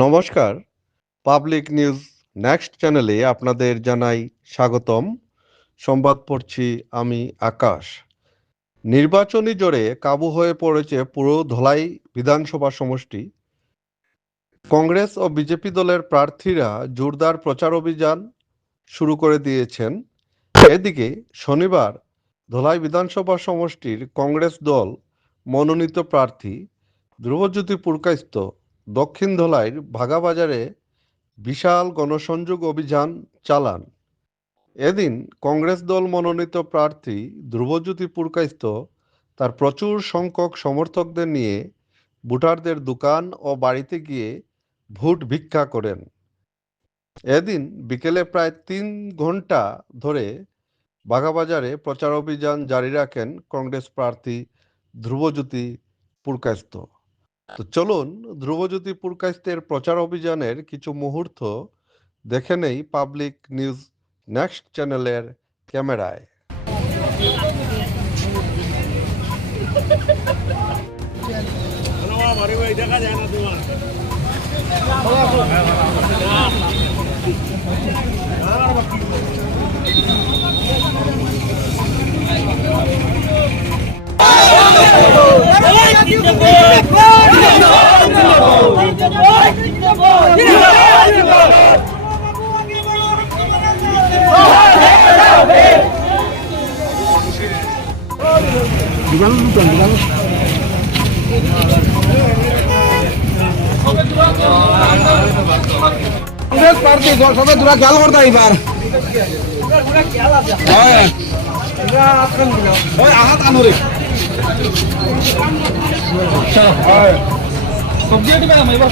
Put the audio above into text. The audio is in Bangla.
নমস্কার, পাবলিক নিউজ নেক্সট চ্যানেলে আপনাদের জানাই স্বাগতম। সংবাদ পড়ছি আমি আকাশ। নির্বাচনী জোরে কাবু হয়ে পড়েছে পুরো ধলাই বিধানসভা সমষ্টি। কংগ্রেস ও বিজেপি দলের প্রার্থীরা জোরদার প্রচার অভিযান শুরু করে দিয়েছেন। এদিকে শনিবার ধলাই বিধানসভা সমষ্টির কংগ্রেস দল মনোনীত প্রার্থী ধ্রুবজ্যোতি পুরকাইস্ত দক্ষিণ ধলাইয়ের ভাগাবাজারে বিশাল গণসংযোগ অভিযান চালান। এদিন কংগ্রেস দল মনোনীত প্রার্থী ধ্রুবজ্যোতি পুরকাইস্ত তার প্রচুর সংখ্যক সমর্থকদের নিয়ে ভোটারদের দোকান ও বাড়িতে গিয়ে ভোট ভিক্ষা করেন। এদিন বিকেলে প্রায় 3 ঘন্টা ধরে বাগাবাজারে প্রচার অভিযান জারি রাখেন কংগ্রেস প্রার্থী ধ্রুবজ্যোতি পুরকাইস্ত। তো চলুন ধ্রুবজ্যোতি পুরকাইস্তের প্রচার অভিযানের কিছু মুহূর্ত দেখে নেই পাবলিক নিউজ নেক্সট চ্যানেলের ক্যামেরায়। দেখা যায় না তোমার কংগ্রেস পার্টি সবাই দূরা খেয়াল করতে এবার আহাত আনুরে সবজি দিবে আমি এবার